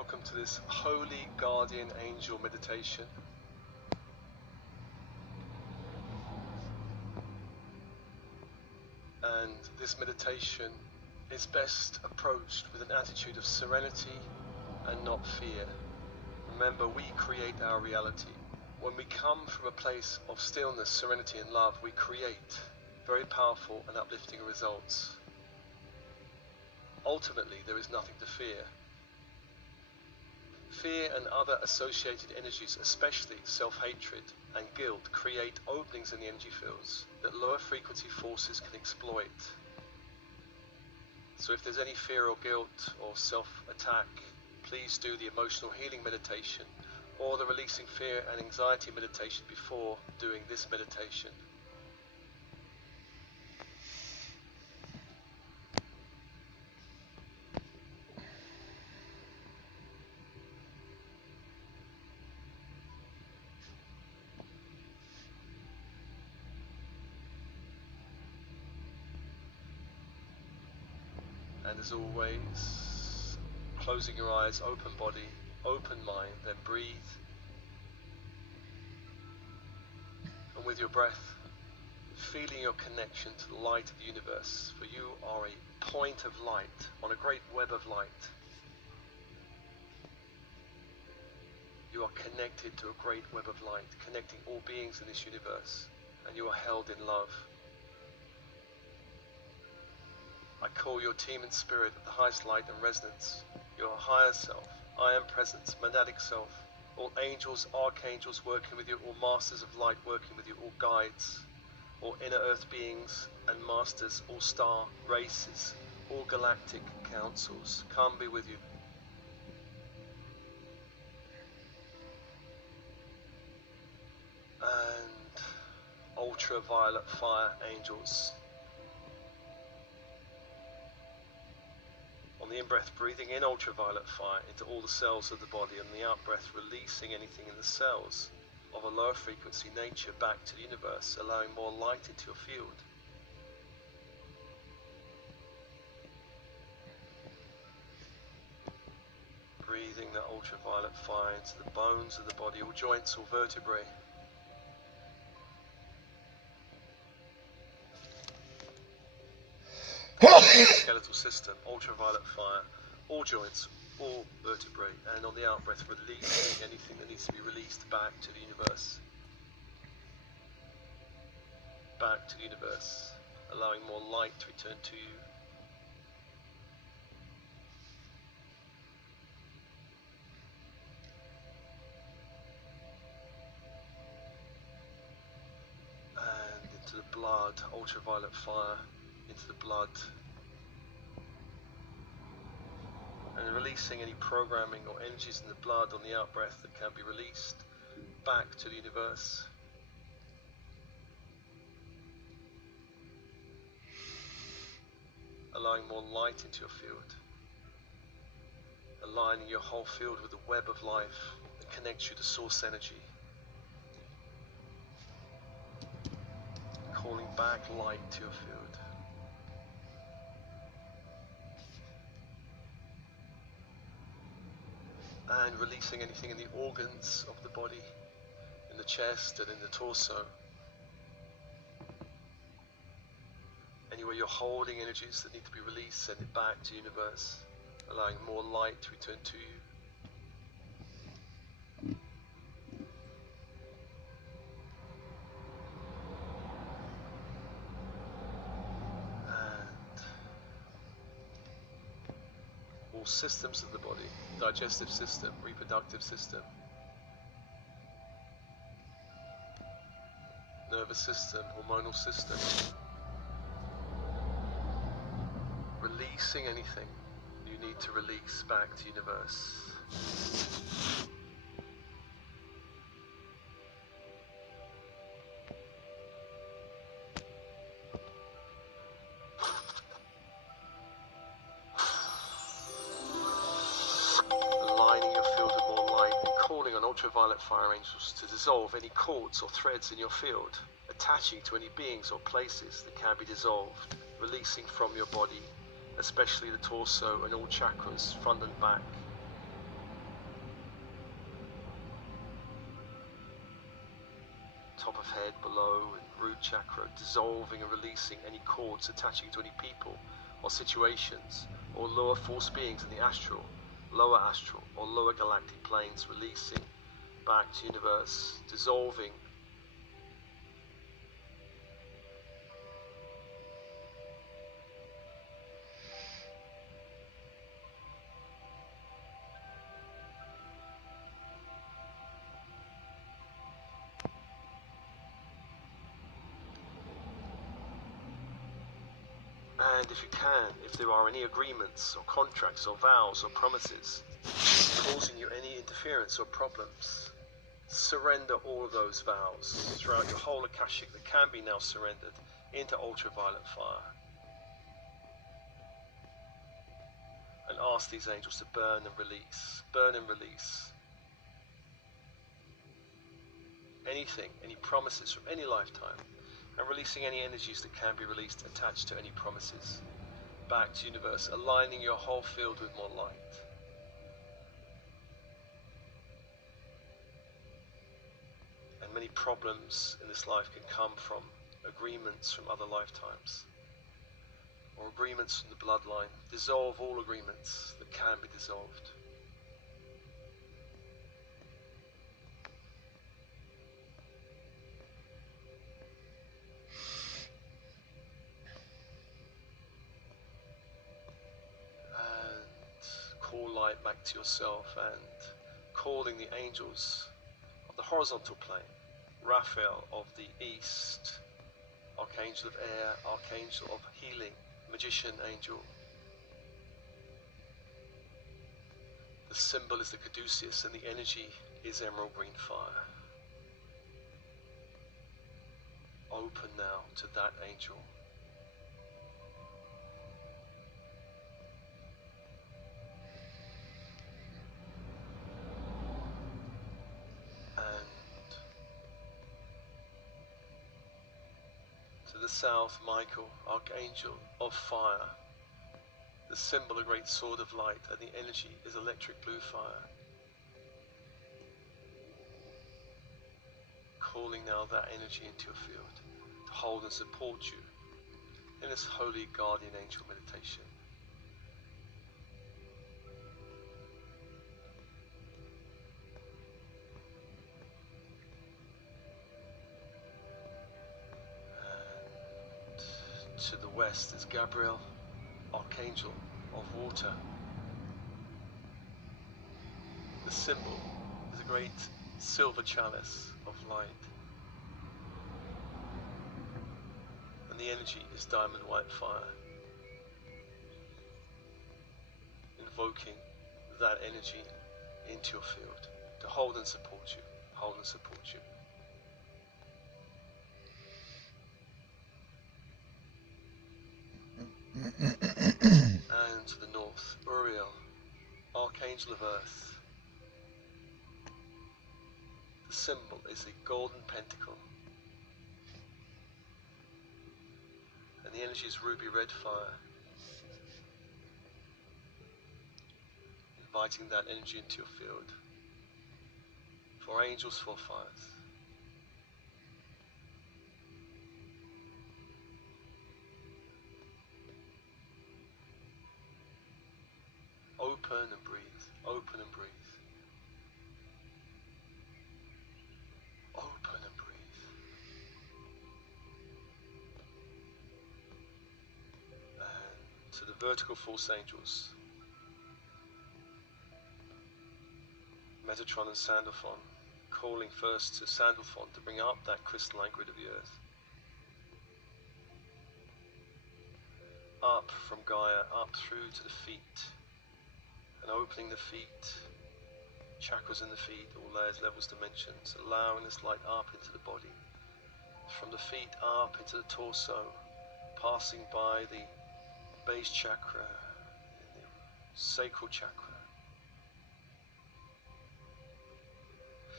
Welcome to this Holy Guardian Angel meditation. And this meditation is best approached with an attitude of serenity and not fear. Remember, we create our reality. When we come from a place of stillness, serenity and love, we create very powerful and uplifting results. Ultimately, there is nothing to fear. Fear and other associated energies, especially self-hatred and guilt, create openings in the energy fields that lower frequency forces can exploit. So if there's any fear or guilt or self-attack, please do the emotional healing meditation or the releasing fear and anxiety meditation before doing this meditation. And as always, closing your eyes, open body, open mind, then breathe. And with your breath, feeling your connection to the light of the universe, for you are a point of light on a great web of light. You are connected to a great web of light, connecting all beings in this universe, and you are held in love. I call your team and spirit at the highest light and resonance, your higher self, I am presence, monadic self, all angels, archangels working with you, all masters of light working with you, all guides, all inner earth beings and masters, all star races, all galactic councils, come be with you. And ultraviolet fire angels. On the in-breath, breathing in ultraviolet fire into all the cells of the body, and the out-breath, releasing anything in the cells of a lower frequency nature back to the universe, allowing more light into your field. Breathing the ultraviolet fire into the bones of the body, all joints, all vertebrae. Skeletal system, ultraviolet fire, all joints, all vertebrae, and on the out breath, releasing anything that needs to be released back to the universe. Back to the universe, allowing more light to return to you. And into the blood, ultraviolet fire, into the blood. And releasing any programming or energies in the blood on the out-breath that can be released back to the universe. Allowing more light into your field. Aligning your whole field with the web of life that connects you to source energy. Calling back light to your field. And releasing anything in the organs of the body, in the chest and in the torso. Anywhere you're holding energies that need to be released, send it back to the universe, allowing more light to return to you. All systems of the body, digestive system, reproductive system, nervous system, hormonal system, releasing anything you need to release back to the universe. Ultraviolet fire angels to dissolve any cords or threads in your field, attaching to any beings or places that can be dissolved, releasing from your body, especially the torso and all chakras, front and back. top of head, below, and root chakra, dissolving and releasing any cords attaching to any people or situations or lower force beings in the astral, lower astral or lower galactic planes, releasing back to universe, dissolving. And if you can, if there are any agreements or contracts or vows or promises causing you any interference or problems, surrender all of those vows throughout your whole Akashic that can be now surrendered into ultraviolet fire. And ask these angels to burn and release anything, any promises from any lifetime, and releasing any energies that can be released attached to any promises back to universe, aligning your whole field with more light. And many problems in this life can come from agreements from other lifetimes or agreements from the bloodline. Dissolve all agreements that can be dissolved. Call light back to yourself and calling the angels of the horizontal plane, Raphael of the east, Archangel of air, Archangel of healing, Magician angel. The symbol is the caduceus and the energy is emerald green fire. Open now to that angel. To the south, Michael, Archangel of fire. The symbol, a great sword of light, and the energy is electric blue fire. Calling now that energy into your field to hold and support you in this holy guardian angel meditation. And to the west is Gabriel, Archangel of water. The symbol is a great silver chalice of light. And the energy is diamond white fire. Invoking that energy into your field to hold and support you, hold and support you. And to the north, Uriel, Archangel of Earth. The symbol is a golden pentacle. And the energy is ruby red fire. Inviting that energy into your field. 4 angels, 4 fires. Open and breathe, open and breathe. Open and breathe. And to the vertical force angels, Metatron and Sandalphon, calling first to Sandalphon to bring up that crystalline grid of the earth. Up from Gaia, up through to the feet, and opening the feet, chakras in the feet, all layers, levels, dimensions, allowing this light up into the body. From the feet up into the torso, passing by the base chakra, the sacral chakra,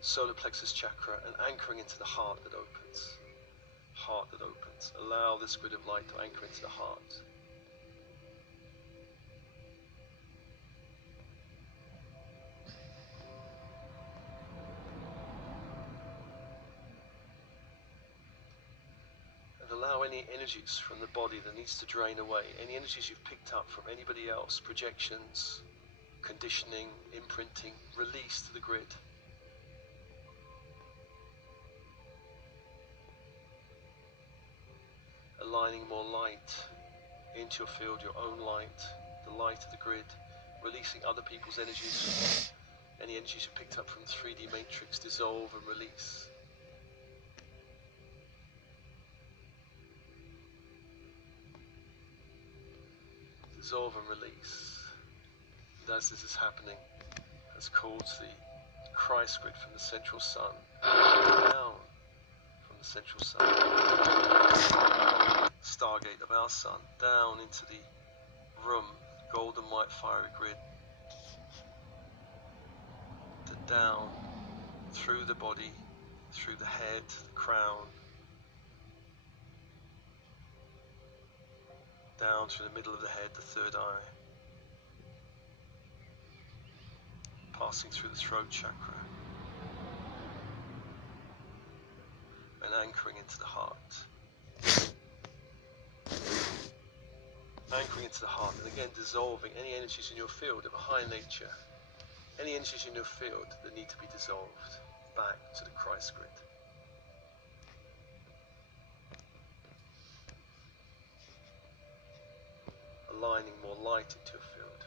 solar plexus chakra, and anchoring into the heart that opens. Heart that opens. Allow this grid of light to anchor into the heart. any energies from the body that needs to drain away, any energies you've picked up from anybody else, projections, conditioning, imprinting, release to the grid. Aligning more light into your field, your own light, the light of the grid, releasing other people's energies. Any energies you picked up from the 3D matrix, dissolve and release. Dissolve and release. And as this is happening, as calls the Christ grid from the central sun down from the central sun, stargate of our sun, down into the room, golden white fiery grid, down through the body, through the head, the crown, down through the middle of the head, the third eye, passing through the throat chakra, and anchoring into the heart. Anchoring into the heart, and again dissolving any energies in your field of a higher nature, any energies in your field that need to be dissolved back to the Christ grid. Aligning more light into your field.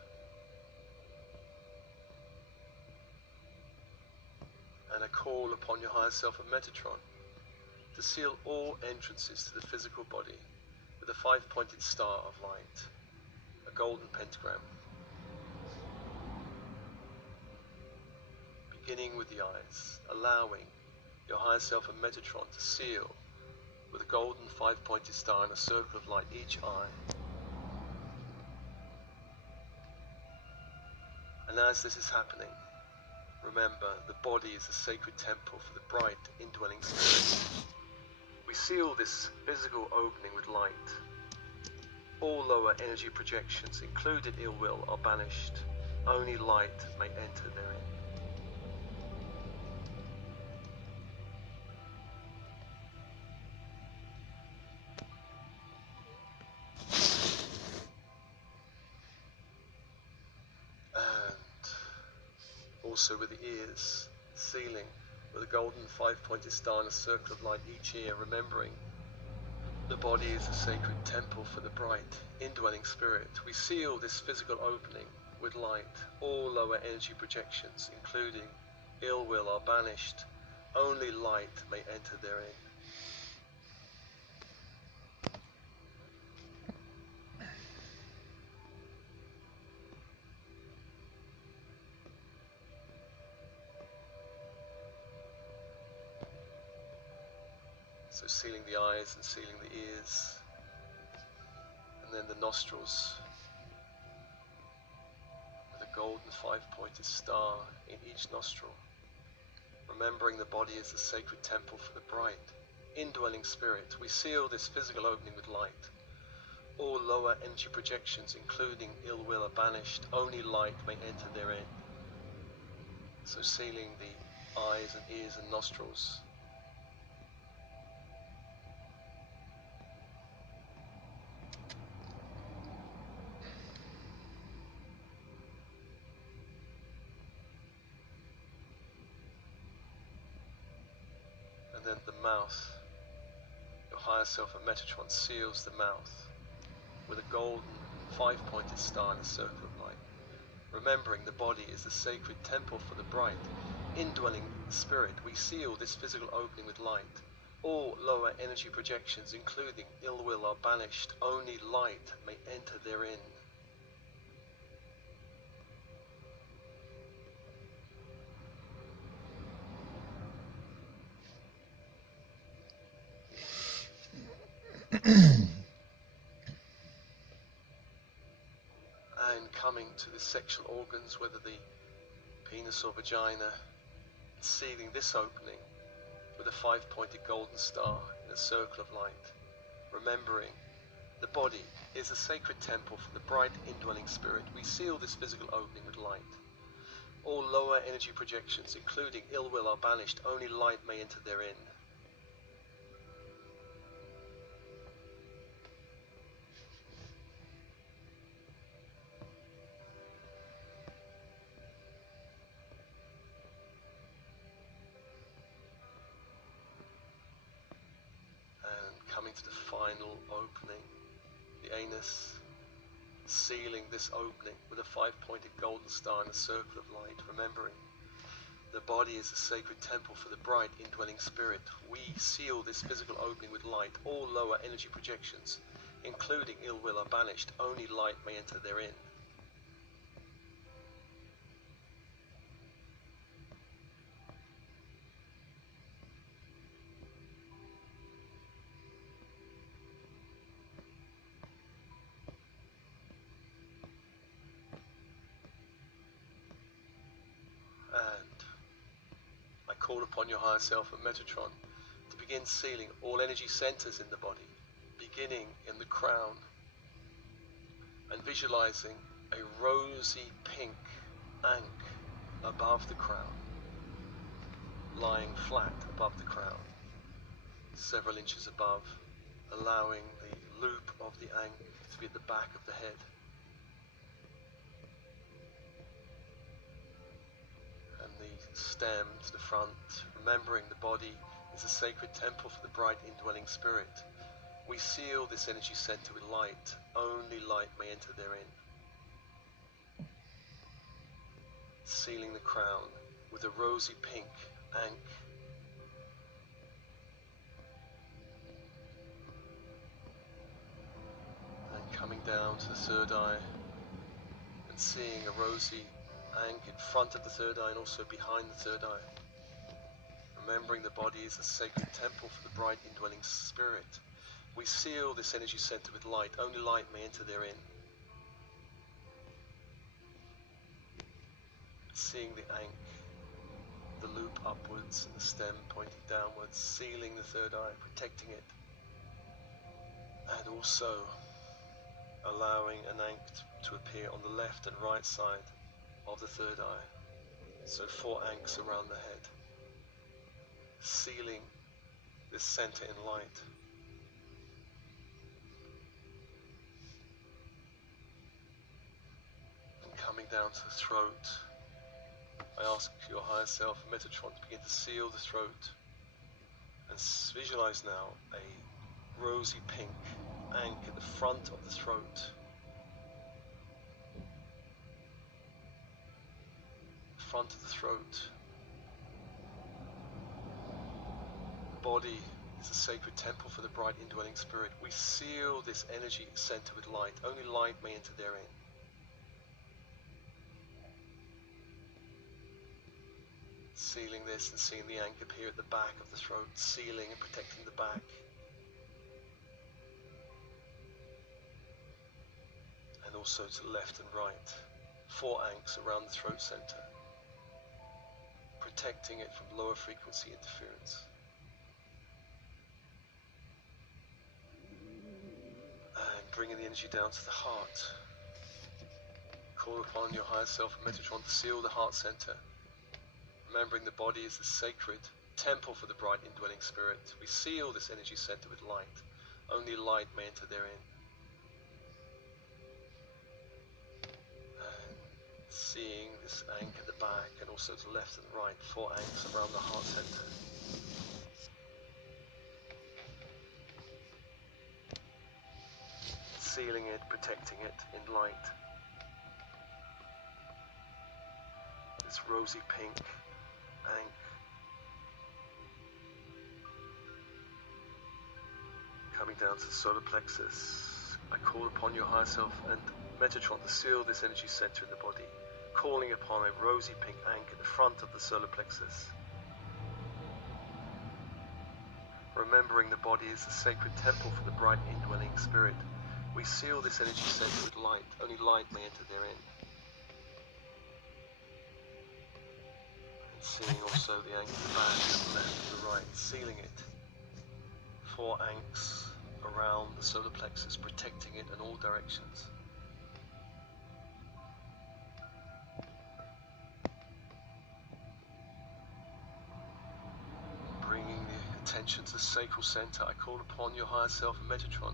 And a call upon your higher self of Metatron to seal all entrances to the physical body with a 5-pointed star of light, a golden pentagram, beginning with the eyes, allowing your higher self of Metatron to seal with a golden 5-pointed star and a circle of light each eye. And as this is happening, remember the body is a sacred temple for the bright indwelling spirit. We seal this physical opening with light. All lower energy projections, including ill will, are banished. Only light may enter therein. Also with the ears, sealing with a golden 5-pointed star and a circle of light each ear, remembering the body is a sacred temple for the bright indwelling spirit. We seal this physical opening with light. All lower energy projections, including ill will, are banished. Only light may enter therein. So sealing the eyes and sealing the ears, and then the nostrils with a golden 5-pointed star in each nostril, remembering the body is the sacred temple for the bright indwelling spirit. We seal this physical opening with light. All lower energy projections, including ill will, are banished. Only light may enter therein. So sealing the eyes and ears and nostrils. And then the mouth. Your higher self of Metatron seals the mouth with a golden 5-pointed star and a circle of light. Remembering the body is the sacred temple for the bright indwelling spirit, we seal this physical opening with light. All lower energy projections, including ill will, are banished. Only light may enter therein. And coming to the sexual organs, whether the penis or vagina, sealing this opening with a 5-pointed golden star in a circle of light, remembering the body is a sacred temple for the bright indwelling spirit. We seal this physical opening with light. All lower energy projections, including ill will, are banished. Only light may enter therein. to the final opening, the anus, sealing this opening with a 5-pointed golden star in a circle of light, remembering the body is a sacred temple for the bright indwelling spirit. We seal this physical opening with light. All lower energy projections, including ill will, are banished. Only light may enter therein. I call upon your higher self of Metatron to begin sealing all energy centers in the body, beginning in the crown, and visualizing a rosy pink ankh above the crown, lying flat above the crown, several inches above, allowing the loop of the ankh to be at the back of the head. Stem to the front, remembering the body is a sacred temple for the bright indwelling spirit. We seal this energy center with light. Only light may enter therein. Sealing the crown with a rosy pink ankh. And coming down to the third eye and seeing a rosy ankh in front of the third eye and also behind the third eye. Remembering the body is a sacred temple for the bright indwelling spirit. We seal this energy center with light. Only light may enter therein. Seeing the ankh, the loop upwards and the stem pointing downwards, sealing the third eye, protecting it. And also allowing an ankh to appear on the left and right side of the third eye, so 4 ankhs around the head, sealing this center in light. And coming down to the throat, I ask your higher self, Metatron, to begin to seal the throat, and visualize now a rosy pink ankh at the front of the throat, front of the throat. The body is a sacred temple for the bright indwelling spirit. We seal this energy center with light. Only light may enter therein. Sealing this and seeing the ankh appear at the back of the throat, sealing and protecting the back. And also to left and right. 4 ankhs around the throat center, protecting it from lower frequency interference. And bringing the energy down to the heart. Call upon your higher self, Metatron, to seal the heart center. Remembering the body is the sacred temple for the bright indwelling spirit. We seal this energy center with light. Only light may enter therein. Seeing this ankh at the back and also to left and right, 4 ankhs around the heart center. Sealing it, protecting it in light. This rosy pink ankh. Coming down to the solar plexus. I call upon your higher self and Metatron to seal this energy center in the body, calling upon a rosy pink ankh at the front of the solar plexus. Remembering the body is a sacred temple for the bright indwelling spirit. We seal this energy center with light. Only light may enter therein. And seeing also the ankh at the back and the left and the right, sealing it. 4 ankhs around the solar plexus, protecting it in all directions. Attention to the sacral center. I call upon your higher self and Metatron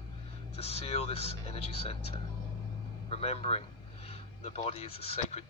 to seal this energy center, remembering the body is a sacred